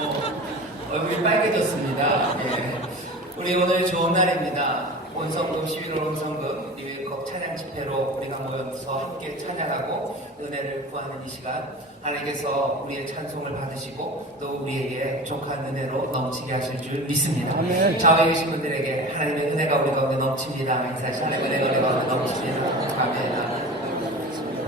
얼굴이 빨개졌습니다. 예. 우리 오늘 좋은 날입니다. 온성금 11월 온성금 리웨이컵 찬양 집회로 우리가 모여서 함께 찬양하고 은혜를 구하는 이 시간, 하나님께서 우리의 찬송을 받으시고 또 우리에게 족한 은혜로 넘치게 하실 줄 믿습니다. 좌우에 계신 분들에게 하나님의 은혜가 우리 가운데 넘칩니다. 인사하시 하나님의 은혜가 우리 가운데 넘칩니다. 아멘.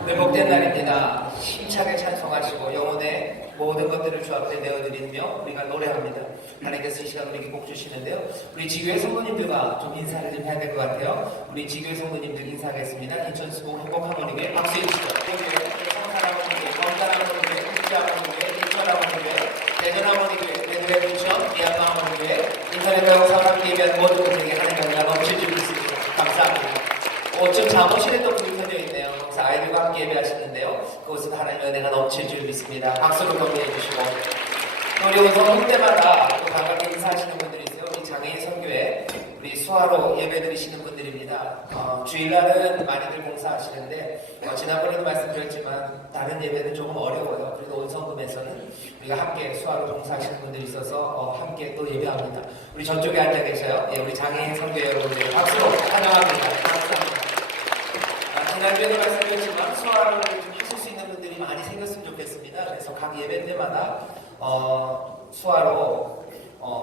오늘 복된 날입니다. 힘차게 찬송하시고 영혼의 모든 것들을 주 앞에 내어드리며 우리가 노래합니다. 하나님께서 이 시간 우리에게 복 주시는데요. 우리 지교회 성도님들과 좀 인사를 좀 해야 될 것 같아요. 우리 지교회 성도님들 인사하겠습니다. 인천수복 행복하모님께 박수 해주시죠. 성산하모님께, 건강하모님께, 국자하모님께, 인천하모님께, 대전하모님께, 대전의 부천, 이안마하모님께, 인터넷과 사람께 위한 모든 분에게 하나님과 넘칠 줄 믿습니다. 감사합니다. 좀 잠옷실에 또 불이 켜져 있네요. 그래서 아이들과 함께 예배하시는데요. 그곳은 하나님의 은혜가 넘칠 줄 믿습니다. 박수로 격려해 주시고, 우리 오늘 올 때마다 또 반갑게 인사하시는 분들이 있어요. 우리 장애인 선교회 우리 수화로 예배 드리시는 분들입니다. 주일날은 많이들 봉사하시는데 지난번에도 말씀드렸지만 다른 예배는 조금 어려워요. 그래도 온성금에서는 우리가 함께 수화로 봉사하시는 분들이 있어서 함께 또 예배합니다. 우리 저쪽에 앉아 계셔요. 우리 장애인 선교회 여러분들 박수로 환영합니다. 감사합니다. 지난주에도 말씀드렸지만 수화를 좀 하실 수 있는 분들이 많이 생겼으면 좋겠습니다. 그래서 각 예배 때마다 수화로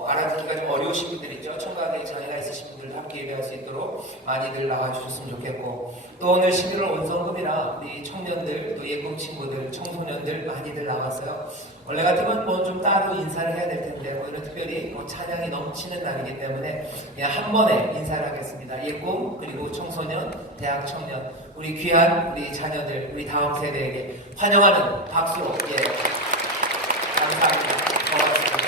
알아듣기가 좀 어려우신 분들 있죠. 청각에 장애가 있으신 분들도 함께 예배할 수 있도록 많이들 나와주셨으면 좋겠고, 또 오늘 11월 온성금이라 우리 청년들, 또 예금 친구들, 청소년들 많이들 나왔어요. 원래 같으면 좀 따로 인사를 해야 될 텐데 오늘은 특별히 찬양이 넘치는 날이기 때문에 그냥 한 번에 인사를 하겠습니다. 예금 그리고 청소년, 대학 청년, 우리 귀한 우리 자녀들, 우리 다음 세대에게 환영하는 박수로 감사합니다. 고맙습니다.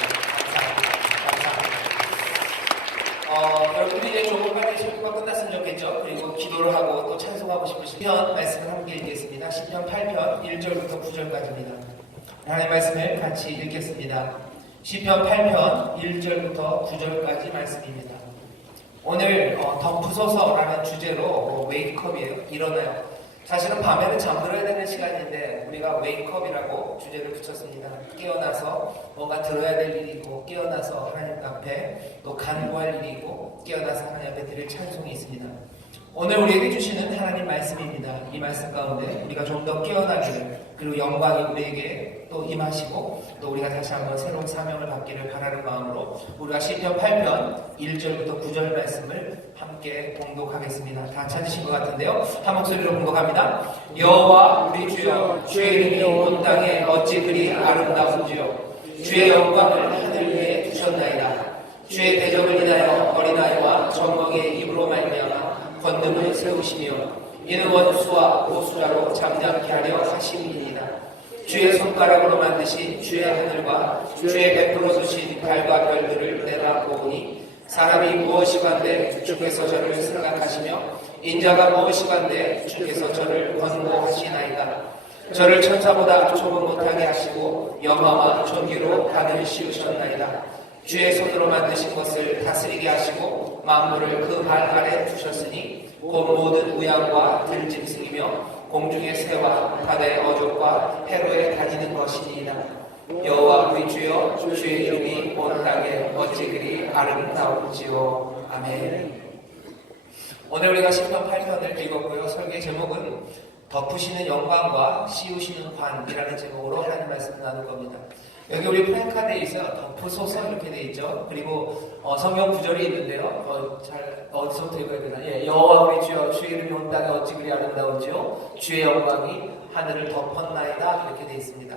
여러분들이 이제 조금 빨리 설교가 끝났으면 좋겠죠. 그리고 기도를 하고 또 찬송하고 싶으신 시편 말씀을 함께 읽겠습니다. 시편 8편 1절부터 9절까지입니다. 하나님의 말씀을 같이 읽겠습니다. 시편 8편 1절부터 9절까지 말씀입니다. 오늘 덮으소서라는 주제로 웨이크업이에요. 일어나요. 사실은 밤에는 잠들어야 되는 시간인데 우리가 웨이크업이라고 주제를 붙였습니다. 깨어나서 뭔가 들어야 될 일이 있고, 깨어나서 하나님 앞에 또 간구할 일이 있고, 깨어나서 하나님 앞에 드릴 찬송이 있습니다. 오늘 우리에게 주시는 하나님 말씀입니다. 이 말씀 가운데 우리가 좀 더 깨어나기를, 그리고 영광이 우리에게 또 임하시고 또 우리가 다시 한번 새로운 사명을 받기를 바라는 마음으로 우리가 시편 8편 1절부터 9절 말씀을 함께 봉독하겠습니다. 다 찾으신 것 같은데요. 한 목소리로 봉독합니다. 여호와 우리 주여, 주의 이름이 온 땅에 어찌 그리 아름다운지요. 주의 영광을 하늘 위에 두셨나이다. 주의 대접을 인하여 어린아이와 젖먹이의 입으로 말미암아 권능을 세우시며 이는 원수와 보수자로 잠잠케 하려 하심이니이다. 주의 손가락으로 만드신 주의 하늘과 주의 베풀어 주신 달과 별들을 내가 보니 사람이 무엇이간데 주께서 저를 생각하시며 인자가 무엇이간데 주께서 저를 권고하시나이다. 저를 천사보다 조금 못하게 하시고 영화와 존귀로 하늘 씌우셨나이다. 주의 손으로 만드신 것을 다스리게 하시고 만물을 그 발 아래 두셨으니 곧 모든 우양과 들짐승이며 공중의 새와 바다의 어족과 해로에 다니는 것이니이다. 여호와 우리 주여, 주의 이름이 온 땅에 어찌 그리 아름다운지요. 아멘. 오늘 우리가 시편 8편을 읽었고요. 설교의 제목은 덮으시는 영광과 씌우시는 관이라는 제목으로 하나님 말씀을 나눌 겁니다. 여기 우리 플랜카드에 있어요. 덮으소서 이렇게 돼 있죠. 그리고 성경 구절이 있는데요. 잘 어디서부터 읽어야 되나? 여호와 우리 주여, 주의 이름이 온 땅에 어찌 그리 아름다운지요. 주의 영광이 하늘을 덮었나이다 이렇게 돼 있습니다.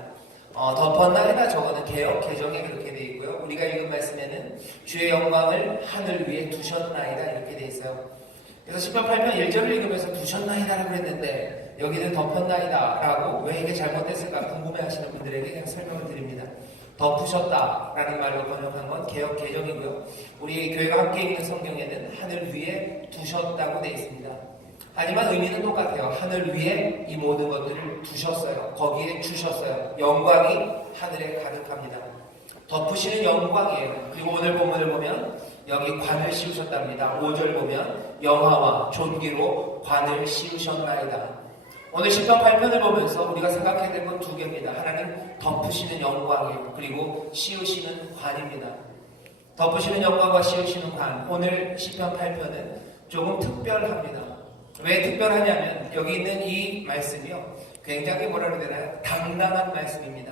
덮었나이다 저거는 개역 개정에 그렇게 돼 있고요. 우리가 읽은 말씀에는 주의 영광을 하늘 위에 두셨나이다 이렇게 돼 있어요. 그래서 시편 8편 1절을 읽으면서 두셨나이다라고 했는데 여기는 덮었나이다라고 왜 이게 잘못됐을까 궁금해하시는 분들에게 그냥 설명을 드립니다. 덮으셨다라는 말로 번역한 건 개역 개정이고요. 우리 교회가 함께 읽는 성경에는 하늘 위에 두셨다고 되어 있습니다. 하지만 의미는 똑같아요. 하늘 위에 이 모든 것들을 두셨어요. 거기에 주셨어요. 영광이 하늘에 가득합니다. 덮으시는 영광이에요. 그리고 오늘 본문을 보면 여기 관을 씌우셨답니다. 5절 보면 영화와 존귀로 관을 씌우셨나이다. 오늘 시편 8편을 보면서 우리가 생각해야 될 건 두 개입니다. 하나는 덮으시는 영광이에요. 그리고 씌우시는 관입니다. 덮으시는 영광과 씌우시는 관. 오늘 시편 8편은 조금 특별합니다. 왜 특별하냐면 여기 있는 이 말씀이요, 굉장히 뭐라 그래야 되나요? 당당한 말씀입니다.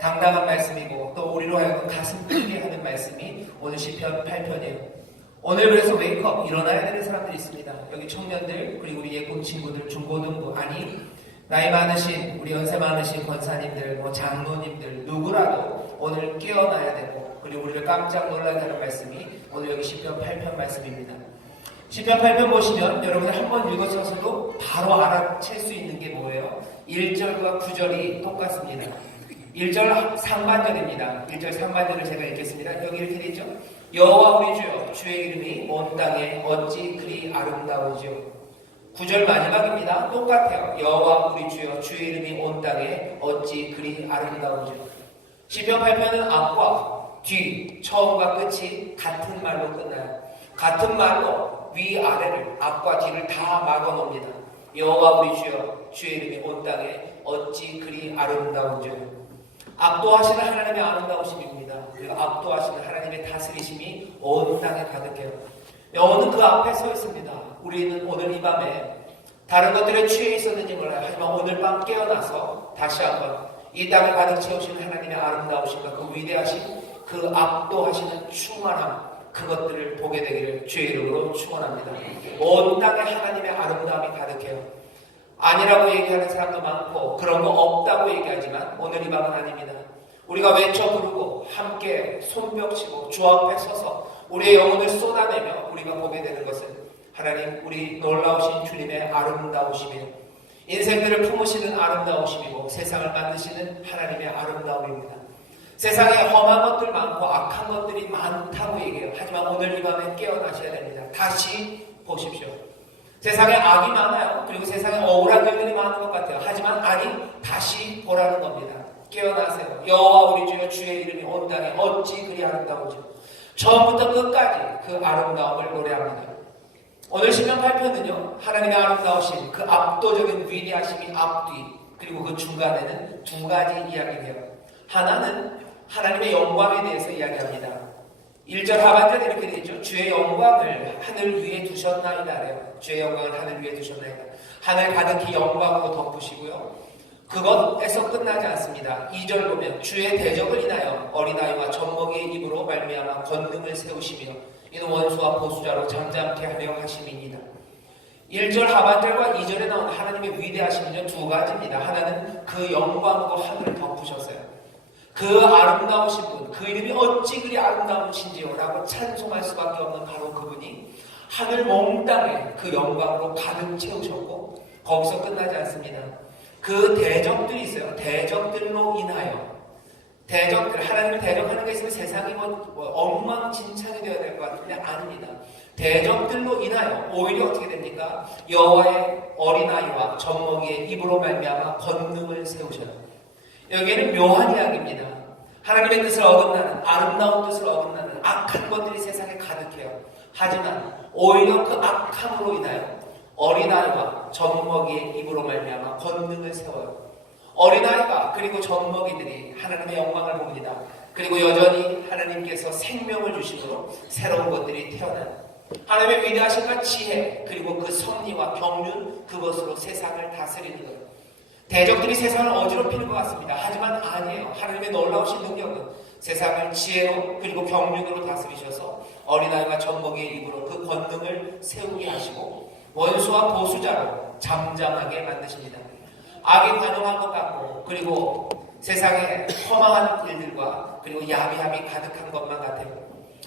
당당한 말씀이고 또 우리로 하여금 가슴 뛰게 하는 말씀이 오늘 시편 8편이에요. 오늘 그래서 웨이크업, 일어나야 되는 사람들이 있습니다. 여기 청년들, 그리고 우리 예쁜 친구들, 중고등부, 아니 나이 많으신, 우리 연세 많으신 권사님들, 장로님들, 누구라도 오늘 깨어나야 되고, 그리고 우리를 깜짝 놀라게 하는 말씀이 오늘 여기 시편 8편 말씀입니다. 시편 8편 보시면 여러분이 한번 읽으셔서도 바로 알아챌 수 있는 게 뭐예요? 1절과 9절이 똑같습니다. 1절 상반절입니다. 1절 상반절을 제가 읽겠습니다. 여기 이렇게 되죠? 여호와 우리 주여, 주의 이름이 온 땅에 어찌 그리 아름다우지요. 9절 마지막입니다. 똑같아요. 여호와 우리 주여, 주의 이름이 온 땅에 어찌 그리 아름다우지요. 시편 8편은 앞과 뒤, 처음과 끝이 같은 말로 끝나요. 같은 말로 위아래를, 앞과 뒤를 다 막아놓습니다. 여호와 우리 주여, 주의 이름이 온 땅에 어찌 그리 아름다운지요. 압도하시는 하나님의 아름다우심입니다. 그리고 압도하시는 하나님의 다스리심이 온 땅에 가득해요. 영혼은 그 앞에 서 있습니다. 우리는 오늘 이 밤에 다른 것들에 취해 있었는지 몰라요. 하지만 오늘 밤 깨어나서 다시 한번 이 땅을 가득 채우시는 하나님의 아름다우심과 그 위대하심, 그 압도하시는 충만함, 그것들을 보게 되기를 주의 이름으로 축원합니다. 온 땅에 하나님의 아름다움이 가득해요. 아니라고 얘기하는 사람도 많고 그런 거 없다고 얘기하지만 오늘 이 밤은 아닙니다. 우리가 외쳐 부르고 함께 손뼉치고 주 앞에 서서 우리의 영혼을 쏟아내며 우리가 보게 되는 것은 하나님, 우리 놀라우신 주님의 아름다우심이에요. 인생들을 품으시는 아름다우심이고 세상을 만드시는 하나님의 아름다움입니다. 세상에 험한 것들 많고 악한 것들이 많다고 얘기해요. 하지만 오늘 이 밤에 깨어나셔야 됩니다. 다시 보십시오. 세상에 악이 많아요. 그리고 세상에 억울한 일들이 많은 것 같아요. 하지만 아니, 다시 보라는 겁니다. 깨어나세요. 여호와 우리 주여, 주의 이름이 온 땅에 어찌 그리 아름다운지. 처음부터 끝까지 그 아름다움을 노래합니다. 오늘 시편 8편은요, 하나님의 아름다우심, 그 압도적인 위대하심이 앞뒤, 그리고 그 중간에는 두 가지 이야기를 해요. 하나는 하나님의 영광에 대해서 이야기합니다. 1절 하반절에 이렇게 되어 있죠. 주의 영광을 하늘 위에 두셨나이다래요. 주의 영광을 하늘 위에 두셨나이다. 하늘 가득히 영광으로 덮으시고요. 그것에서 끝나지 않습니다. 2절 보면 주의 대적을 인하여 어린아이와 젖먹이의 입으로 말미암아 권능을 세우시며 이는 원수와 보수자로 잠잠케 하려 하심이니이다. 1절 하반절과 2절에 나온 하나님의 위대하심은요, 두 가지입니다. 하나는 그 영광으로 하늘을 덮으셨어요. 그 아름다우신 분, 그 이름이 어찌 그리 아름다우신지요 라고 찬송할 수밖에 없는 바로 그분이 하늘 몽땅에 그 영광으로 가득 채우셨고 거기서 끝나지 않습니다. 그 대적들이 있어요. 대적들로 인하여, 대적들, 하나님을 대적하는 게 있으면 세상이 엉망진창이 되어야 될 것 같은데 아닙니다. 대적들로 인하여 오히려 어떻게 됩니까? 여호와의 어린아이와 젖먹이의 입으로 말미암아 권능을 세우셔요. 여기에는 묘한 이야기입니다. 하나님의 뜻을 어긋나는, 아름다운 뜻을 어긋나는 악한 것들이 세상에 가득해요. 하지만 오히려 그 악함으로 인하여 어린아이와 젖먹이의 입으로 말미암아 권능을 세워요. 어린아이가 그리고 젖먹이들이 하나님의 영광을 봅니다. 그리고 여전히 하나님께서 생명을 주심으로 새로운 것들이 태어나요. 하나님의 위대하심과 지혜, 그리고 그 섭리와 경륜, 그것으로 세상을 다스리는 거예요. 대적들이 세상을 어지럽히는 것 같습니다. 하지만 아니에요. 하나님의 놀라우신 능력은 세상을 지혜로 그리고 경륜으로 다스리셔서 어린아이와 젖먹이의 입으로 그 권능을 세우게 하시고 원수와 보수자로 잠잠하게 만드십니다. 악이 관용한 것 같고 그리고 세상에 허망한 일들과 그리고 야비함이 가득한 것만 같아요.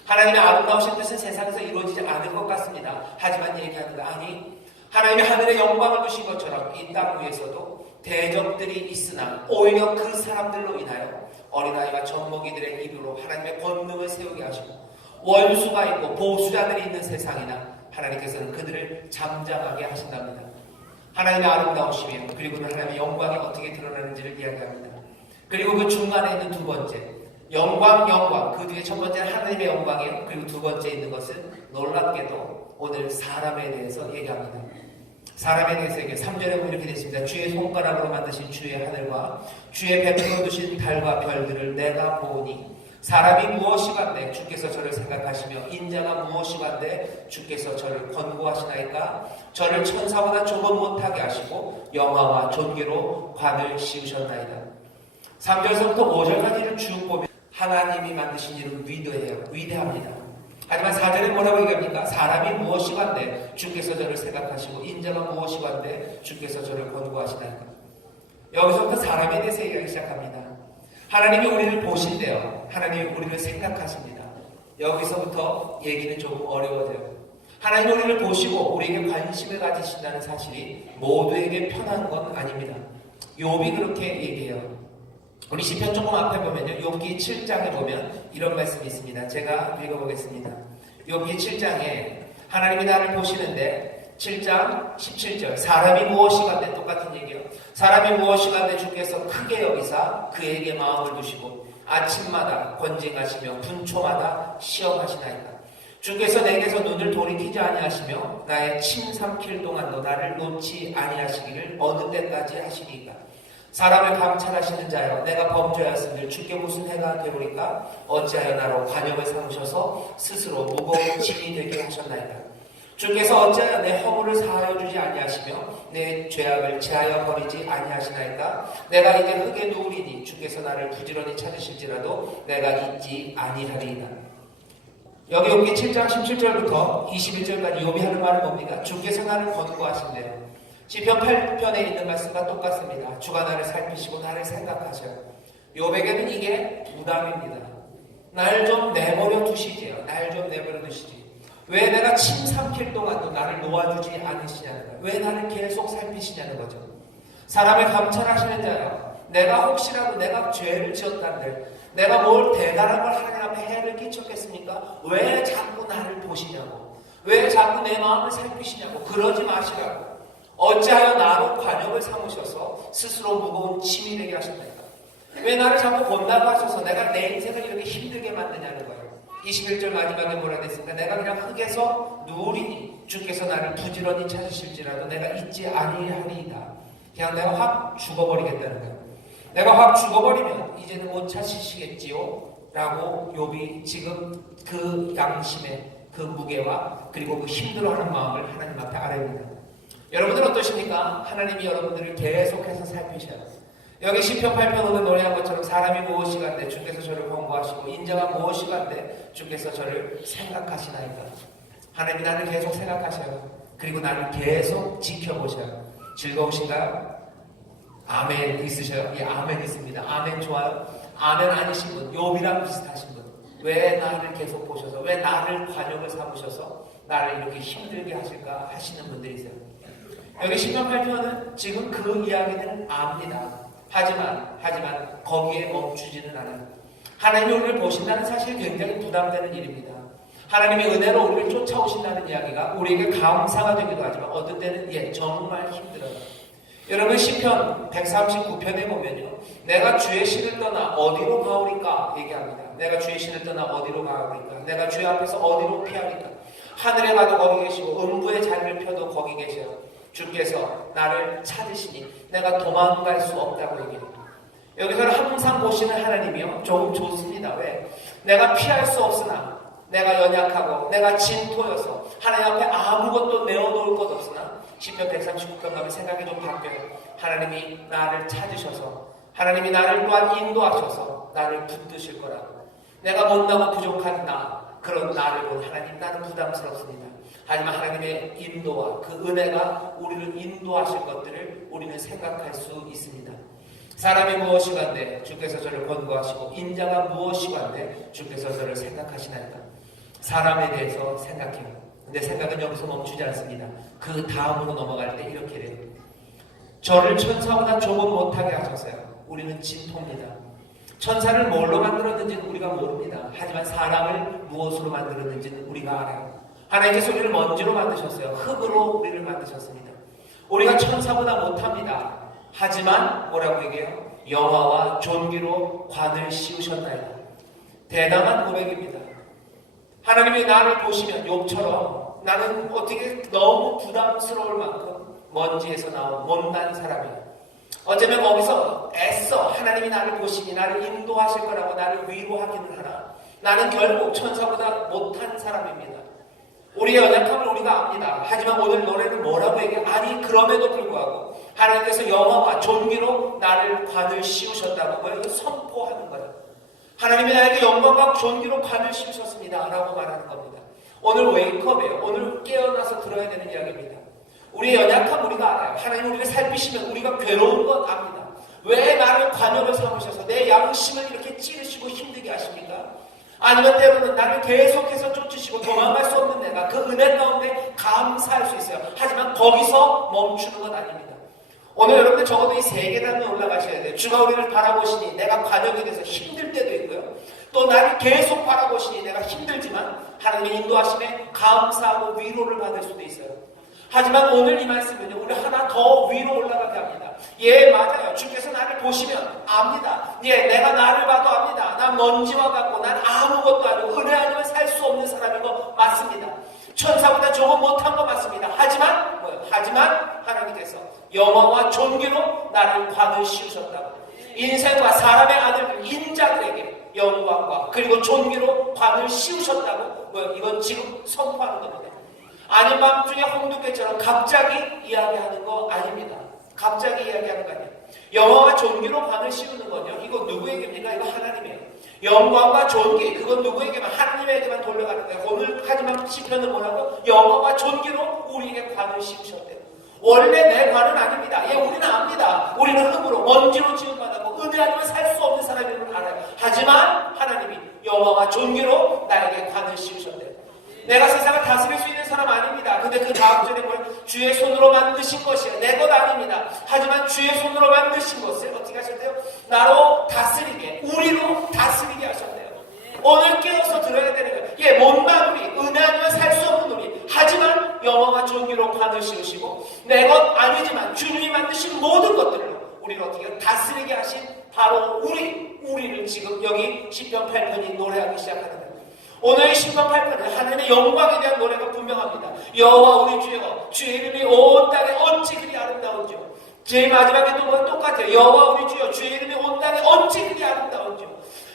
하나님의 아름다우신 뜻은 세상에서 이루어지지 않을 것 같습니다. 하지만 얘기하는가, 아니, 하나님의 하늘의 영광을 주신 것처럼 이 땅 위에서도 대적들이 있으나 오히려 그 사람들로 인하여 어린아이와 젖먹이들의 입으로 하나님의 권능을 세우게 하시고 원수가 있고 보수자들이 있는 세상이나 하나님께서는 그들을 잠잠하게 하신답니다. 하나님의 아름다우심이에요. 그리고 하나님의 영광이 어떻게 드러나는지를 이야기합니다. 그리고 그 중간에 있는 두 번째, 영광, 그 뒤에 첫 번째는 하나님의 영광이에요. 그리고 두 번째 있는 것은 놀랍게도 오늘 사람에 대해서 얘기합니다. 사람에 대해서 얘기해 3절에 보면 이렇게 되어 있습니다. 주의 손가락으로 만드신 주의 하늘과 주의 베풀어 두신 달과 별들을 내가 보니 사람이 무엇이간데 주께서 저를 생각하시며 인자가 무엇이간데 주께서 저를 권고하시나이까. 저를 천사보다 조금 못하게 하시고 영화와 존귀로 관을 씌우셨나이다. 3절에서부터 5절까지를 쭉 보면 하나님이 만드신 일은 위대합니다. 하지만 4절에 뭐라고 얘기합니까? 사람이 무엇이간데 주께서 저를 생각하시고 인자가 무엇이간데 주께서 저를 권고하시나이까. 여기서부터 사람에 대해서 얘기하기 시작합니다. 하나님이 우리를 보신대요. 하나님이 우리를 생각하십니다. 여기서부터 얘기는 조금 어려워져요. 하나님이 우리를 보시고 우리에게 관심을 가지신다는 사실이 모두에게 편한 건 아닙니다. 욥이 그렇게 얘기해요. 우리 시편 조금 앞에 보면요. 욥기 7장에 보면 이런 말씀이 있습니다. 제가 읽어보겠습니다. 욥기 7장에 하나님이 나를 보시는데 7장 17절 사람이 무엇이간데 똑같은 얘기예요. 사람이 무엇이간데 주께서 크게 여기사 그에게 마음을 두시고 아침마다 권징하시며 분초마다 시험하시나이다. 주께서 내게서 눈을 돌이키지 아니하시며 나의 침 삼킬 동안도 나를 놓지 아니하시기를 어느 때까지 하시리까. 사람을 감찰하시는 자여 내가 범죄하였은들 주께 무슨 해가 되오리까. 어찌하여 나로 관역을 삼으셔서 스스로 무거운 짐이 되게 하셨나이까. 주께서 어찌하여 내 허물을 사하여 주지 아니하시며 내 죄악을 제하여 버리지 아니하시나이까. 내가 이제 흙에 누우리니 주께서 나를 부지런히 찾으실지라도 내가 잊지 아니하리이다. 여기 욥기 7장 17절부터 21절까지 욥이 하는 말은 뭡니까? 주께서 나를 권고하신대요. 시편 8편에 있는 말씀과 똑같습니다. 주가 나를 살피시고 나를 생각하셔요. 욥에게는 이게 부담입니다. 날 좀 내버려 두시지요. 날 좀 내버려 두시지. 왜 내가 침 삼킬 동안도 나를 놓아주지 않으시냐는 거예요. 왜 나를 계속 살피시냐는 거죠. 사람을 감찰하시는 자요. 내가 혹시라도 내가 죄를 지었다는데 내가 뭘 대단한 걸 하나님 앞에 해를 끼쳤겠습니까? 왜 자꾸 나를 보시냐고. 왜 자꾸 내 마음을 살피시냐고. 그러지 마시라고. 어찌하여 나로 관역을 삼으셔서 스스로 무거운 짐이 되게 하셨나이까. 왜 나를 자꾸 본다고 하셔서 내가 내 인생을 이렇게 힘들게 만드냐는 거예요. 21절 마지막에 뭐라 그랬습니까? 내가 그냥 흙에서 누우리니 주께서 나를 부지런히 찾으실지라도 내가 잊지 아니하리이다. 그냥 내가 확 죽어버리겠다는 거예요. 내가 확 죽어버리면 이제는 못 찾으시겠지요? 라고 욥이 지금 그 양심의 그 무게와 그리고 그 힘들어하는 마음을 하나님 앞에 아뢰입니다. 여러분들 어떠십니까? 하나님이 여러분들을 계속해서 살피셔요. 여기 시편 8편 오늘 노래한 것처럼 사람이 무엇이간데 주께서 저를 권고하시고 인자가 무엇이간데 주께서 저를 생각하시나이까. 하나님이 나를 계속 생각하셔요. 그리고 나를 계속 지켜보셔요. 즐거우신가요? 아멘 있으셔요? 예, 아멘 있습니다. 아멘 좋아요. 아멘 아니신 분, 욥이랑 비슷하신 분. 왜 나를 계속 보셔서, 왜 나를 관역을 삼으셔서 나를 이렇게 힘들게 하실까 하시는 분들이세요. 여기 시편 8편은 지금 그 이야기를 압니다. 하지만 거기에 멈추지는 않아요. 하나님이 우리를 보신다는 사실이 굉장히 부담되는 일입니다. 하나님이 은혜로 우리를 쫓아오신다는 이야기가 우리에게 감사가 되기도 하지만 어떤 때는 정말 힘들어요. 여러분 시편 139편에 보면요. 내가 주의 신을 떠나 어디로 가오리까 얘기합니다. 내가 주의 신을 떠나 어디로 가오리까. 내가 주의 앞에서 어디로 피하리까. 하늘에 가도 거기 계시고 음부의 자리를 펴도 거기 계셔요. 주께서 나를 찾으시니 내가 도망갈 수 없다고 얘기합니다. 여기서는 항상 보시는 하나님이요. 조금 좋습니다. 왜? 내가 피할 수 없으나 내가 연약하고 내가 진토여서 하나님 앞에 아무것도 내어놓을 것 없으나 시편 139편 가면 생각이 좀 바뀌어요. 하나님이 나를 찾으셔서 하나님이 나를 또한 인도하셔서 나를 붙드실 거라고. 내가 못나고 부족한 그런 나를 본 하나님 나는 부담스럽습니다. 하지만 하나님의 인도와 그 은혜가 우리를 인도하실 것들을 우리는 생각할 수 있습니다. 사람이 무엇이간데 주께서 저를 권고하시고 인자가 무엇이간데 주께서 저를 생각하시나이까. 사람에 대해서 생각해요. 근데 생각은 여기서 멈추지 않습니다. 그 다음으로 넘어갈 때 이렇게 돼요. 저를 천사보다 조금 못하게 하셨어요. 우리는 진토입니다. 천사를 뭘로 만들었는지는 우리가 모릅니다. 하지만 사람을 무엇으로 만들었는지는 우리가 알아요. 하나님께서 우리를 먼지로 만드셨어요. 흙으로 우리를 만드셨습니다. 우리가 천사보다 못합니다. 하지만 뭐라고 얘기해요? 영화와 존귀로 관을 씌우셨나이다. 대단한 고백입니다. 하나님이 나를 보시면 욥처럼 나는 어떻게 너무 부담스러울 만큼 먼지에서 나온 못난 사람이에요. 어쩌면 거기서 애써 하나님이 나를 보시니 나를 인도하실 거라고 나를 위로하기는 하나 나는 결국 천사보다 못한 사람입니다. 우리의 연약함을 우리가 압니다. 하지만 오늘 노래는 뭐라고 얘기해? 아니 그럼에도 불구하고 하나님께서 영화와 존귀로 나를 관을 씌우셨다고 그걸 선포하는 거예요. 하나님이 나에게 영광과 존귀로 관을 씌우셨습니다 라고 말하는 겁니다. 오늘 웨이크업이에요. 오늘 깨어나서 들어야 되는 이야기입니다. 우리의 연약함 우리가 알아요. 하나님 우리를 살피시면 우리가 괴로운 것 압니다. 왜 나를 관역을 삼으셔서 내 양심을 이렇게 찌르시고 힘들게 하십니까? 아니면 때로는 나를 계속해서 쫓으시고 도망갈 수 없는 내가 그 은혜 가운데 감사할 수 있어요. 하지만 거기서 멈추는 건 아닙니다. 오늘 여러분들 적어도 이 세 계단을 올라가셔야 돼요. 주가 우리를 바라보시니 내가 관역이 돼서 힘들 때도 있고요. 또 나를 계속 바라보시니 내가 힘들지만 하나님의 인도하심에 감사하고 위로를 받을 수도 있어요. 하지만 오늘 이 말씀은요, 우리 하나 더 위로 올라가게 합니다. 예, 맞아요. 주께서 나를 보시면 압니다. 예, 내가 나를 봐도 압니다. 난 먼지와 같고 난 아무것도 아니고 은혜 아니면 살 수 없는 사람인 거 맞습니다. 천사보다 조금 못한 거 맞습니다. 하지만 뭐예요? 하지만 하나님께서 영화와 존귀로 나를 관을 씌우셨다고. 인생과 사람의 아들들 인자들에게 영광과 그리고 존귀로 관을 씌우셨다고. 뭐예요? 이건 지금 선포하는 겁니다. 아닌 밤중에 홍두깨처럼 갑자기 이야기하는 거 아닙니다. 갑자기 이야기하는 거 아니에요. 영화와 존귀로 관을 씌우는 건요. 이거 누구에게입니까? 이거 하나님이에요. 영광과 존귀 그건 누구에게만 하나님에게만 돌려가는 거예요. 오늘 하지만 시편은 뭐라고? 영화와 존귀로 우리에게 관을 씌우셨대요. 원래 내 관은 아닙니다. 예, 우리는 압니다. 우리는 흙으로 먼지로 지음받았고 은혜 아니면 살 수 없는 사람인 걸 알아요. 하지만 하나님이 영화와 존귀로 나에게 관을 씌우셨대요. 내가 세상을 다스릴 수 있는 사람 아닙니다. 근데 그 다음 절에 뭐예요? 주의 손으로 만드신 것이에요. 내 것 아닙니다. 하지만 주의 손으로 만드신 것을 어떻게 하셨대요? 나로 다스리게, 우리로 다스리게 하셨대요. 오늘 깨어서 들어야 되는 거예요. 예, 못난 우리, 은혜 아니면 살 수 없는 우리. 하지만 영화와 존귀로 관을 씌우시고 내 것 아니지만 주님이 만드신 모든 것들로 우리를 어떻게 다스리게 하신 바로 우리를 지금 여기 시편 8편이 노래하기 시작하는 거예요. 오늘 시편 8편은 하나님의 영광에 대한 노래가 분명합니다. 여호와 우리 주여 주의 이름이 온 땅에 어찌 그리 아름다운지요. 제일 마지막에 또 뭐 똑같아요. 여호와 우리 주여 주의 이름이 온 땅에 어찌 그리 아름다운지요.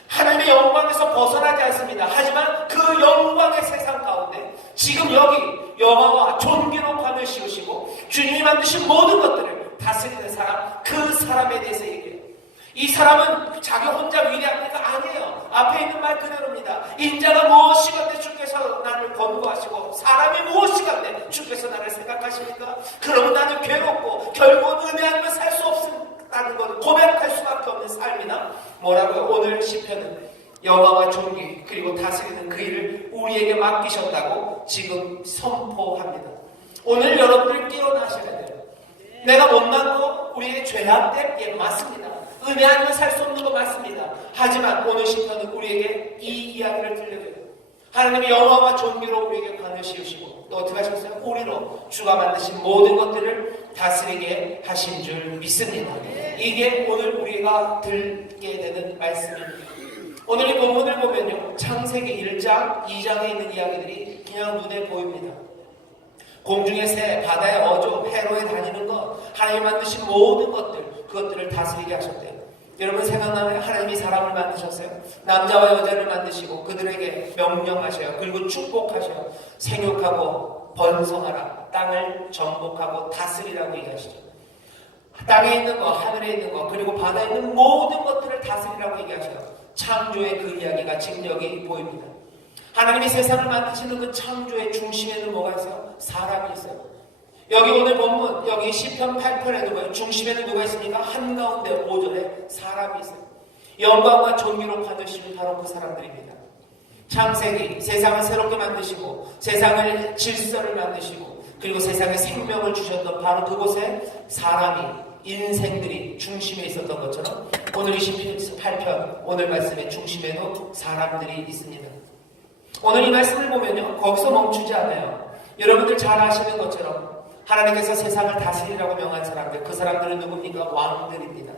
하나님의 영광에서 벗어나지 않습니다. 하지만 그 영광의 세상 가운데 지금 여기 영화와 존귀로 관을 씌우시고 주님이 만드신 모든 것들을 다스리는 사람, 그 사람에 대해서 얘기해요. 이 사람은 자기 혼자 위대합니까? 아니에요. 앞에 있는 말 그대로입니다. 인자가 무엇이건대 주께서 나를 권고하시고 사람이 무엇이건대 주께서 나를 생각하십니까? 그러면 나는 괴롭고 결국은 은혜 아니면 살 수 없다는 걸 고백할 수밖에 없는 삶이나 뭐라고요? 오늘 시편은 영화와 존귀 그리고 다스리는 그 일을 우리에게 맡기셨다고 지금 선포합니다. 오늘 여러분들 깨어나셔야 돼요. 내가 못난 거 우리의 죄악 때문에 맞습니다. 은혜 아니면 살 수 없는 거 맞습니다. 하지만 오늘 시편은 우리에게 이 이야기를 들려줘요. 하나님의 영화와 존귀로 우리에게 관을 씌우시고 또 어떻게 하셨어요? 우리로 주가 만드신 모든 것들을 다스리게 하신 줄 믿습니다. 이게 오늘 우리가 듣게 되는 말씀입니다. 오늘 이 본문을 보면요, 창세기 1장, 2장에 있는 이야기들이 그냥 눈에 보입니다. 공중의 새, 바다의 어조, 해로에 다니는 것, 하나님이 만드신 모든 것들, 그것들을 다스리게 하셨대요. 여러분 생각나나요? 하나님이 사람을 만드셨어요. 남자와 여자를 만드시고 그들에게 명령하셔요. 그리고 축복하셔요. 생육하고 번성하라. 땅을 정복하고 다스리라고 얘기하시죠. 땅에 있는 것, 하늘에 있는 것, 그리고 바다에 있는 모든 것들을 다스리라고 얘기하셔요. 창조의 그 이야기가 지금 여기 보입니다. 하나님이 세상을 만드시는 그 창조의 중심에는 뭐가 있어요? 사람이 있어요. 여기 오늘 본문, 여기 시편 8편에도 뭐예요? 중심에는 누가 있습니까? 한가운데 5절에 사람이 있어요. 영광과 존귀로 관을 씌운 바로 그 사람들입니다. 창세기, 세상을 새롭게 만드시고 세상을 질서를 만드시고 그리고 세상에 생명을 주셨던 바로 그곳에 사람이, 인생들이 중심에 있었던 것처럼 오늘 이 시편 8편, 오늘 말씀의 중심에도 사람들이 있습니다. 오늘 이 말씀을 보면요, 거기서 멈추지 않아요. 여러분들 잘 아시는 것처럼 하나님께서 세상을 다스리라고 명한 사람들, 그 사람들은 누굽니까? 왕들입니다.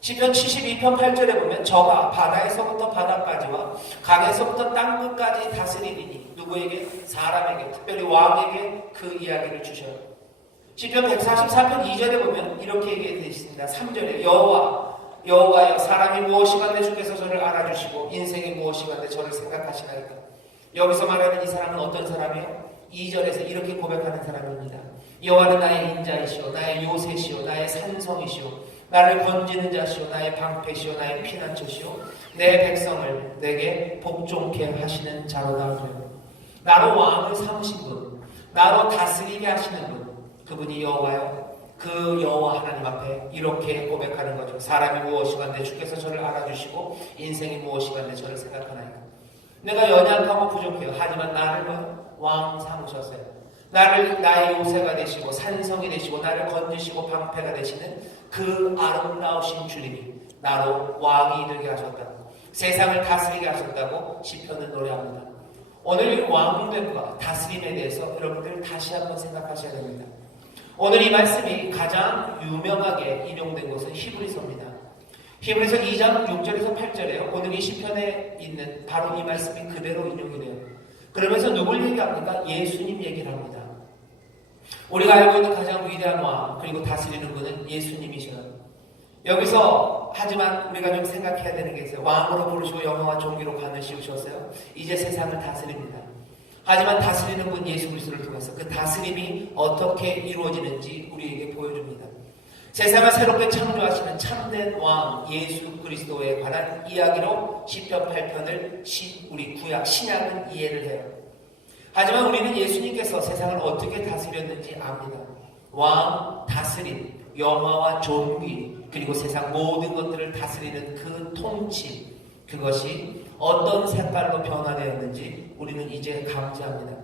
시편 72편 8절에 보면 저가 바다에서부터 바다까지와 강에서부터 땅끝까지 다스리리니 누구에게? 사람에게, 특별히 왕에게 그 이야기를 주셔요. 시편 144편 2절에 보면 이렇게 얘기되어 있습니다. 3절에 여호와여 사람이 무엇이간데 주께서 저를 알아주시고 인생이 무엇이간데 저를 생각하시나이까. 여기서 말하는 이 사람은 어떤 사람이에요? 2절에서 이렇게 고백하는 사람입니다. 여호와는 나의 인자이시오 나의 요새시오 나의 산성이시오 나를 건지는 자시오 나의 방패시오 나의 피난처시오 내 백성을 내게 복종케 하시는 자로다. 나로 왕을 삼으신 분, 나로 다스리게 하시는 분, 그분이 여호와요. 그 여호와 하나님 앞에 이렇게 고백하는 거죠. 사람이 무엇이간데 주께서 저를 알아주시고 인생이 무엇이간데 저를 생각하나이까. 내가 연약하고 부족해요. 하지만 나를 왕 삼으셨어요. 나의 요새가 되시고 산성이 되시고 나를 건지시고 방패가 되시는 그 아름다우신 주님이 나로 왕이 되게 하셨다고, 세상을 다스리게 하셨다고 시편은 노래합니다. 오늘 이 왕됨과 다스림에 대해서 여러분들 다시 한번 생각하셔야 됩니다. 오늘 이 말씀이 가장 유명하게 인용된 것은 히브리서입니다. 히브리서 2장 6절에서 8절에요. 오늘 이 시편에 있는 바로 이 말씀이 그대로 인용이 돼요. 그러면서 누굴 얘기합니까? 예수님 얘기를 합니다. 우리가 알고 있는 가장 위대한 왕 그리고 다스리는 분은 예수님이셔요. 여기서 하지만 우리가 좀 생각해야 되는 게 있어요. 왕으로 부르시고 영광과 존귀로 관을 씌우셨어요. 이제 세상을 다스립니다. 하지만 다스리는 분 예수 그리스도를 통해서 그 다스림이 어떻게 이루어지는지 우리에게 보여줍니다. 세상을 새롭게 창조하시는 참된 왕 예수 그리스도에 관한 이야기로 시편 8편을 우리 구약 신약은 이해를 해요. 하지만 우리는 예수님께서 세상을 어떻게 다스렸는지 압니다. 왕, 다스림, 영화와 존귀 그리고 세상 모든 것들을 다스리는 그 통치, 그것이 어떤 색깔로 변화되었는지 우리는 이제 감지합니다.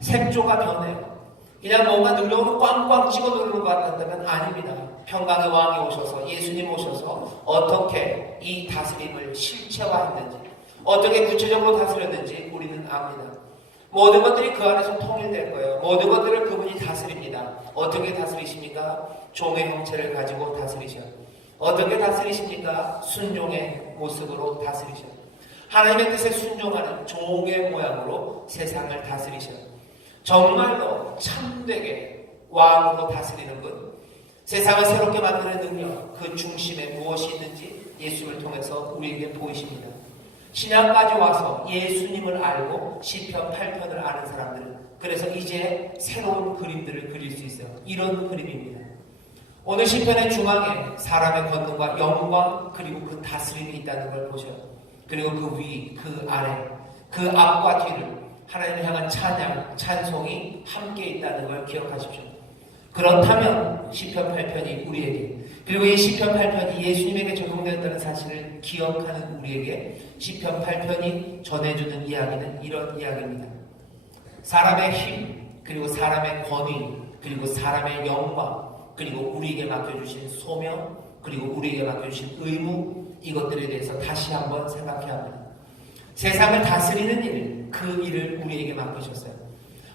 색조가 변해요. 그냥 뭔가 능력으로 꽝꽝 찍어 누르는 것 같다면 아닙니다. 평강의 왕이 오셔서 예수님 오셔서 어떻게 이 다스림을 실체화했는지 어떻게 구체적으로 다스렸는지 우리는 압니다. 모든 것들이 그 안에서 통일될 거예요. 모든 것들을 그분이 다스립니다. 어떻게 다스리십니까? 종의 형체를 가지고 다스리셔. 어떻게 다스리십니까? 순종의 모습으로 다스리셔. 하나님의 뜻에 순종하는 종의 모양으로 세상을 다스리셔. 정말로 참되게 왕으로 다스리는 분, 세상을 새롭게 만드는 능력, 그 중심에 무엇이 있는지 예수를 통해서 우리에게 보이십니다. 신약까지 와서 예수님을 알고 시편 8편을 아는 사람들은 그래서 이제 새로운 그림들을 그릴 수 있어요. 이런 그림입니다. 오늘 시편의 중앙에 사람의 권능과 영광 그리고 그 다스림이 있다는 걸 보셔요. 그리고 그 위, 그 아래, 그 앞과 뒤를 하나님을 향한 찬양, 찬송이 함께 있다는 걸 기억하십시오. 그렇다면 시편 8편이 우리에게, 그리고 이 시편 8편이 예수님에게 적용되었다는 사실을 기억하는 우리에게 시편 8편이 전해주는 이야기는 이런 이야기입니다. 사람의 힘, 그리고 사람의 권위, 그리고 사람의 영광, 그리고 우리에게 맡겨주신 소명, 그리고 우리에게 맡겨주신 의무, 이것들에 대해서 다시 한번 생각해야 합니다. 세상을 다스리는 일, 그 일을 우리에게 맡기셨어요.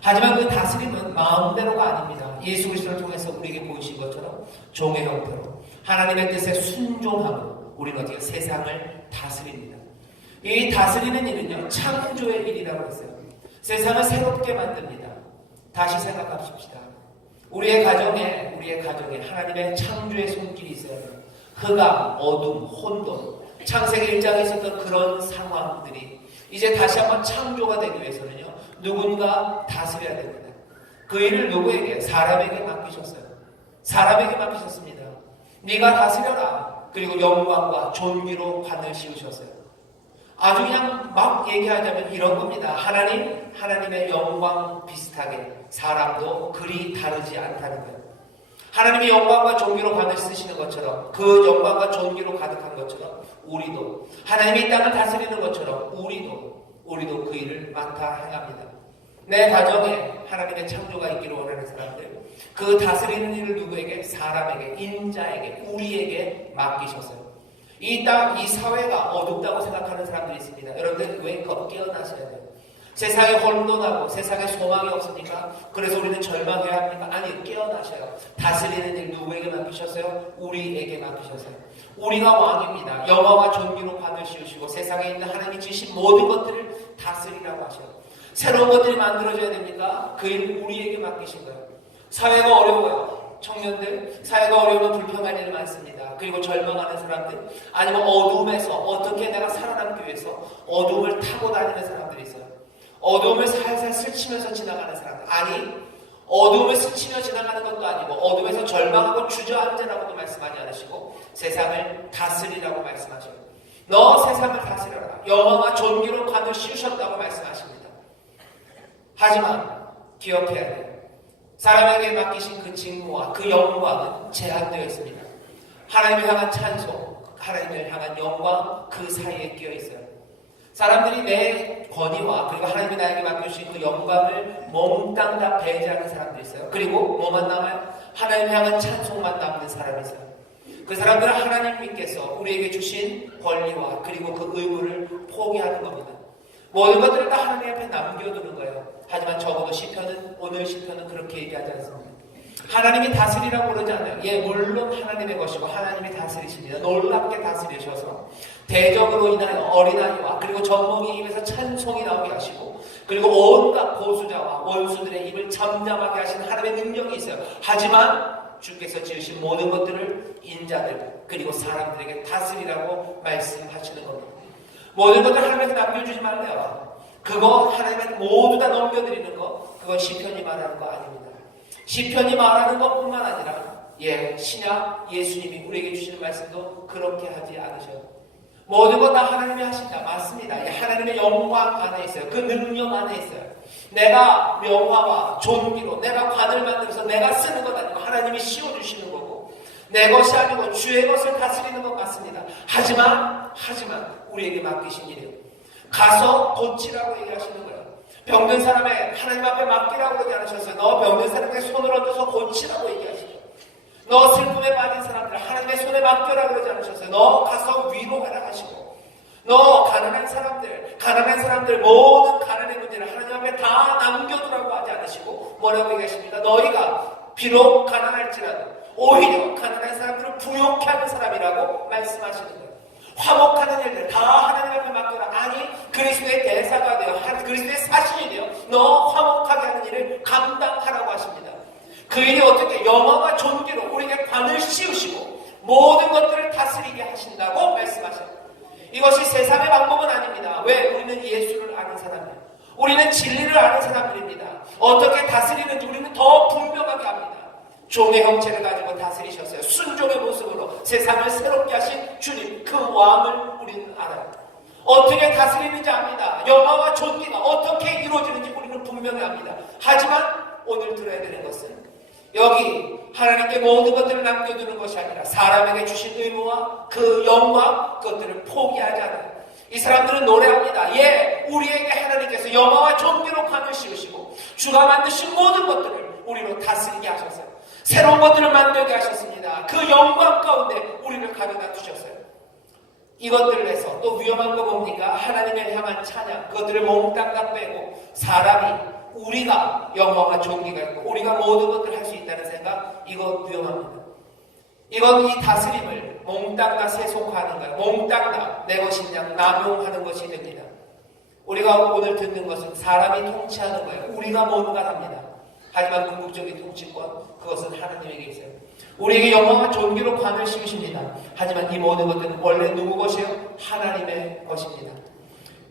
하지만 그 다스림은 마음대로가 아닙니다. 예수 그리스도를 통해서 우리에게 보이신 것처럼 종의 형태로 하나님의 뜻에 순종하고 우리는 어떻게 세상을 다스립니다. 이 다스리는 일은요, 창조의 일이라고 했어요. 세상을 새롭게 만듭니다. 다시 생각합시다. 우리의 가정에 하나님의 창조의 손길이 있어야 돼요. 흑암, 어둠, 혼돈, 창세기 1장에 있었던 그런 상황들이 이제 다시 한번 창조가 되기 위해서는요, 누군가 다스려야 됩니다. 그 일을 누구에게? 사람에게 맡기셨어요. 사람에게 맡기셨습니다. 네가 다스려라. 그리고 영광과 존귀로 관을 씌우셨어요. 아주 그냥 막 얘기하자면 이런 겁니다. 하나님의 영광 비슷하게 사람도 그리 다르지 않다는 거예요. 하나님이 영광과 존귀로 관을 쓰시는 것처럼, 그 영광과 존귀로 가득한 것처럼 우리도 하나님이 이 땅을 다스리는 것처럼 우리도 그 일을 맡아 행합니다. 내 가정에 하나님의 창조가 있기를 원하는 사람들, 그 다스리는 일을 누구에게? 사람에게, 인자에게, 우리에게 맡기셨어요. 이 땅, 이 사회가 어둡다고 생각하는 사람들이 있습니다. 여러분들 웨이크업, 깨어나셔야 돼요. 세상에 혼돈하고 세상에 소망이 없습니까? 그래서 우리는 절망해야 합니까? 아니, 깨어나셔요. 다스리는 일 누구에게 맡기셨어요? 우리에게 맡기셨어요. 우리가 왕입니다. 영화와 존귀로 관을 씌우시고 세상에 있는 하나님이 주신 모든 것들을 다스리라고 하셔요. 새로운 것들이 만들어져야 됩니까? 그 일 우리에게 맡기신 거예요. 사회가 어려워요. 청년들, 사회가 어려우면 불평할 일이 많습니다. 그리고 절망하는 사람들, 아니면 어둠에서 어떻게 내가 살아남기 위해서 어둠을 타고 다니는 사람들이 있어요. 어둠을 살살 스치면서 지나가는 사람들. 아니, 어둠을 스치며 지나가는 것도 아니고 어둠에서 절망하고 주저앉으라고도 말씀하지 않으시고 세상을 다스리라고 말씀하셔요. 너 세상을 다스려라. 영광과 존귀로 관을 씌우셨다고 말씀하십니다. 하지만 기억해야 돼요. 사람에게 맡기신 그 직무와 그 영광은 제한되어 있습니다. 하나님을 향한 찬송, 하나님을 향한 영광 그 사이에 끼어 있어요. 사람들이 내 권위와 그리고 하나님이 나에게 맡겨주신 그 영광을 몽땅 다 배제하는 사람들이 있어요. 그리고 뭐만 남아요? 하나님을 향한 찬송만 남는 사람이 있어요. 그 사람들은 하나님께서 우리에게 주신 권리와 그리고 그 의무를 포기하는 겁니다. 모든 것들을 다 하나님 앞에 남겨두는 거예요. 하지만 적어도 시편은, 오늘 시편은 그렇게 얘기하지 않습니다. 하나님이 다스리라고 그러지 않아요. 예, 물론 하나님의 것이고 하나님이 다스리십니다. 놀랍게 다스리셔서 대적으로 인하여 어린아이와 그리고 젖먹이 입에서 찬송이 나오게 하시고 그리고 온갖 보수자와 원수들의 입을 잠잠하게 하신 하나님의 능력이 있어요. 하지만 주께서 지으신 모든 것들을 인자들 그리고 사람들에게 다스리라고 말씀하시는 겁니다. 모든 것들 하나님에게 남겨주지 말래요. 그거 하나님한테 모두 다 넘겨드리는 거, 그건 시편이 말하는 거 아닙니다. 시편이 말하는 것뿐만 아니라 신약 예수님이 우리에게 주시는 말씀도 그렇게 하지 않으셔요. 모든 것 다 하나님이 하신다. 맞습니다. 하나님의 영광 안에 있어요. 그 능력 안에 있어요. 내가 명화와 존귀로 내가 관을 만들어서 내가 쓰는 것 아니고 하나님이 씌워주시는 거고 내 것이 아니고 주의 것을 다스리는 것 같습니다. 하지만 우리에게 맡기신 일이에요. 가서 고치라고 얘기하시는 거예요. 병든 사람의 하나님 앞에 맡기라고 그러지 않으셨어요. 너 병든 사람에게 손을 얹어서 고치라고 얘기하시죠. 너 슬픔에 빠진 사람들 하나님의 손에 맡겨라 그러지 않으셨어요. 너 가서 위로하라 하시고 너 가난한 사람들 모든 가난의 문제를 하나님 앞에 다 남겨두라고 하지 않으시고 뭐라고 얘기하십니까? 너희가 비록 가난할지라도 오히려 가난한 사람들을 부욕해 하는 사람이라고 말씀하시는 거예요. 화목하는 일들 다 하나님 앞에 맡겨라. 아니 그리스도의 대사가 되어 그리스도의 사신이 되어 너 화목하게 하는 일을 감당하라고 하십니다. 그 일이 어떻게 영화와 존귀로 우리에게 관을 씌우시고 모든 것들을 다스리게 하신다고 말씀하십니다. 이것이 세상의 방법은 아닙니다. 왜? 우리는 예수를 아는 사람이에요. 우리는 진리를 아는 사람들입니다. 어떻게 다스리는지 우리는 더 분명하게 합니다. 종의 형체를 가지고 다스리셨어요. 순종의 모습으로 세상을 새롭게 하신 주님, 그 왕을 우리는 알아요. 어떻게 다스리는지 압니다. 영화와 존귀가 어떻게 이루어지는지 우리는 분명히 압니다. 하지만 오늘 들어야 되는 것은 여기 하나님께 모든 것들을 남겨두는 것이 아니라 사람에게 주신 의무와 그 영광 그것들을 포기하지 않아요. 이 사람들은 노래합니다. 우리에게 하나님께서 영화와 존귀로 관을 씌우시고 주가 만드신 모든 것들을 우리로 다스리게 하셨어요. 새로운 것들을 만들게 하셨습니다. 그 영광 가운데 우리를 가져다 두셨어요. 이것들을 해서 또 위험한 거 뭡니까? 하나님을 향한 찬양 그것들을 몽땅 다 빼고 사람이 우리가 영광과 존귀가 있고 우리가 모든 것들을 할 수 있다는 생각 이거 위험합니다. 이건 이 다스림을 몽땅 다 세속화하는 거예요. 몽땅 다 내 것인 양 남용하는 것이 됩니다. 우리가 오늘 듣는 것은 사람이 통치하는 거예요. 우리가 뭔가 합니다. 하지만 궁극적인 통치권 그것은 하나님에게 있어요. 우리에게 영광과 존귀로 관을 씌우십니다. 하지만 이 모든 것들은 원래 누구 것이에요? 하나님의 것입니다.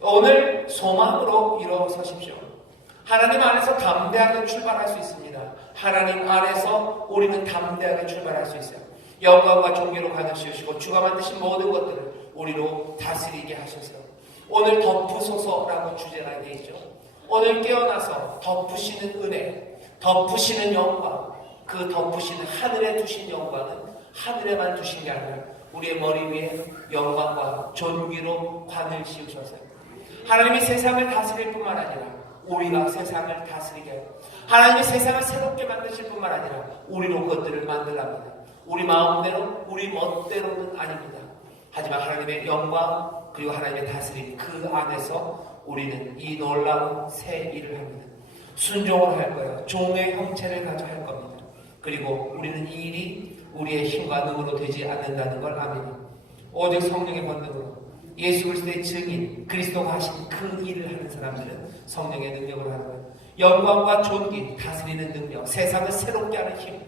오늘 소망으로 일어서십시오. 하나님 안에서 담대하게 출발할 수 있습니다. 하나님 안에서 우리는 담대하게 출발할 수 있어요. 영광과 존귀로 관을 씌우시고 주가 만드신 모든 것들을 우리로 다스리게 하셔서 오늘 덮으소서라고 주제가 되어 있죠. 오늘 깨어나서 덮으시는 은혜, 덮으시는 영광, 그 덮으시는 하늘에 두신 영광은 하늘에만 두신 게 아니라 우리의 머리 위에 영광과 존귀로 관을 씌우셔서요. 하나님이 세상을 다스릴 뿐만 아니라 우리가 세상을 다스리게 하고 하나님이 세상을 새롭게 만드실 뿐만 아니라 우리로 그것들을 만들랍니다. 우리 마음대로 우리 멋대로는 아닙니다. 하지만 하나님의 영광 그리고 하나님의 다스림 그 안에서 우리는 이 놀라운 새 일을 합니다. 순종을 할 거예요. 종의 형체를 가져 할 겁니다. 그리고 우리는 이 일이 우리의 힘과 능으로 되지 않는다는 걸 압니다. 오직 성령의 권능으로 예수 그리스도의 증인 그리스도가 하신 그 일을 하는 사람들은 성령의 능력을 하는 거예요. 영광과 존귀 다스리는 능력 세상을 새롭게 하는 힘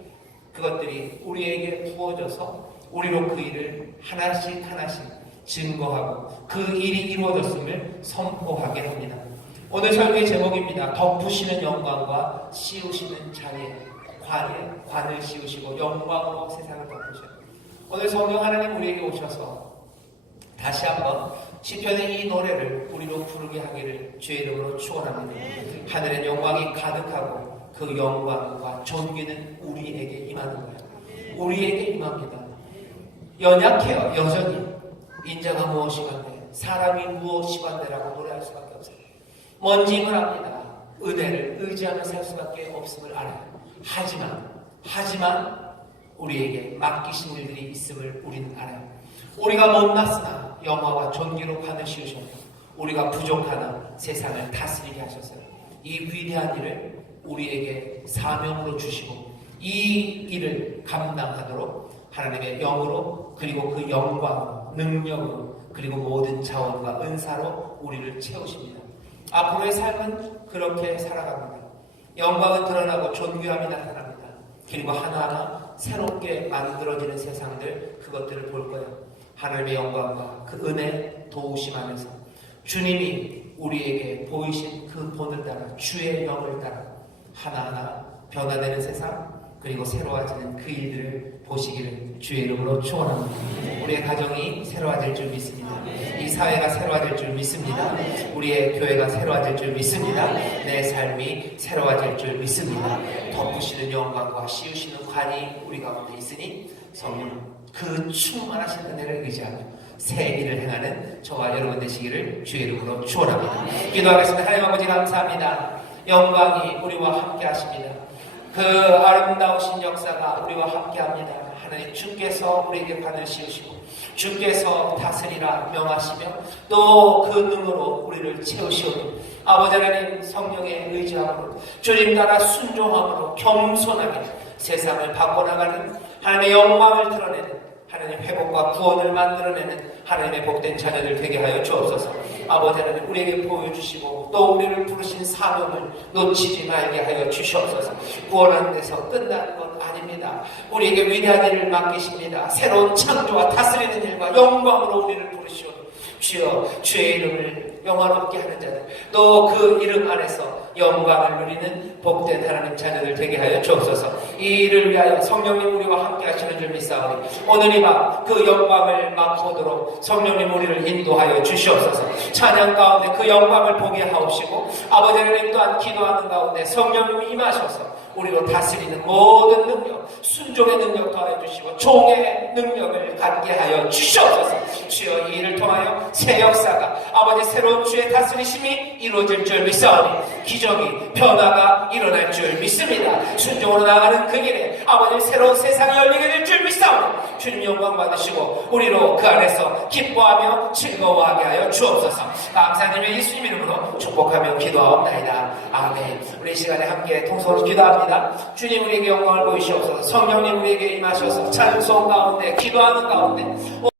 그것들이 우리에게 부어져서 우리로 그 일을 하나씩 하나씩 증거하고 그 일이 이루어졌음을 선포하게 합니다. 오늘 설교의 제목입니다. 덮으시는 영광과 씌우시는 자리에 관을 씌우시고 영광으로 세상을 덮으셔요. 오늘 성령 하나님 우리에게 오셔서 다시 한번 시편의 이 노래를 우리로 부르게 하기를 주의 이름으로 축원합니다. 하늘의 영광이 가득하고 그 영광과 존귀는 우리에게 임하는 거예요. 우리에게 임합니다. 연약해요. 여전히 인자가 무엇이간데 사람이 무엇이간데라고 노래할 수밖에 없어요. 뭔지 힘을 압니다. 은혜를 의지하며 살 수밖에 없음을 알아요. 하지만 우리에게 맡기신 일들이 있음을 우리는 알아요. 우리가 못났으나 영화와 존귀로 관을 씌우셨고 우리가 부족하나 세상을 다스리게 하셨어요. 이 위대한 일을 우리에게 사명으로 주시고 이 일을 감당하도록 하나님의 영으로 그리고 그 영광으로 능력으로 그리고 모든 자원과 은사로 우리를 채우십니다. 앞으로의 삶은 그렇게 살아갑니다. 영광은 드러나고 존귀함이 나타납니다. 그리고 하나하나 새롭게 만들어지는 세상들 그것들을 볼 거예요. 하나님의 영광과 그 은혜 도우심 안에서 주님이 우리에게 보이신 그 본을 따라 주의 영을 따라 하나하나 변화되는 세상 그리고 새로워지는 그 일들을 보시기를 주의 이름으로 축원합니다. 우리의 가정이 새로워질 줄 믿습니다. 이 사회가 새로워질 줄 믿습니다. 우리의 교회가 새로워질 줄 믿습니다. 내 삶이 새로워질 줄 믿습니다. 덮으시는 영광과 씌우시는 관이 우리 가운데 있으니 성령 그 충만하신 은혜를 의지하며 새 일을 행하는 저와 여러분 되시기를 주의 이름으로 축원합니다. 기도하겠습니다. 하나님 아버지 감사합니다. 영광이 우리와 함께 하십니다. 그 아름다우신 역사가 우리와 함께합니다. 하나님 주께서 우리에게 관을 씌우시고 주께서 다스리라 명하시며 또 그 능으로 우리를 채우시오니 아버지 하나님 성령의 의지함으로 주님 따라 순종함으로 겸손하게 세상을 바꿔나가는 하나님의 영광을 드러내는 하나님 회복과 구원을 만들어내는 하나님의 복된 자녀들 되게 하여 주옵소서. 아버지 하나님 우리에게 보여주시고 또 우리를 부르신 사명을 놓치지 말게 하여 주시옵소서. 구원하는 데서 끝나는 것 아닙니다. 우리에게 위대한 일을 맡기십니다. 새로운 창조와 다스리는 일과 영광으로 우리를 부르시오니 주여 주의 이름을 영화롭게 하는 자들 또 그 이름 안에서 영광을 누리는 복된 하나님 자녀들 되게 하여 주옵소서. 이 일을 위하여 성령님 우리와 함께 하시는 줄 믿사오니 오늘 이 밤 그 영광을 맛보도록 성령님 우리를 인도하여 주시옵소서. 찬양 가운데 그 영광을 보게 하옵시고 아버지 하나님 또한 기도하는 가운데 성령님이 임하셔서 우리로 다스리는 모든 능력 순종의 능력 더하여 주시고 종의 능력을 갖게 하여 주시옵소서. 주여 이 일을 통하여 새 역사가 아버지 새로운 주의 다스리심이 이루어질 줄 믿사오니 기적이 변화가 일어날 줄 믿습니다. 순종으로 나가는 그 길에 아버지 새로운 세상이 열리게 될 줄 믿사오니 주님 영광 받으시고 우리로 그 안에서 기뻐하며 즐거워하게 하여 주옵소서. 감사드리며 예수님 이름으로 축복하며 기도하옵나이다. 아멘. 우리 이 시간에 함께 통성으로 기도합니다. 주님 우리에게 영광을 보이시옵소서. 성령님 우리에게 임하셔서 찬송 가운데 기도하는 가운데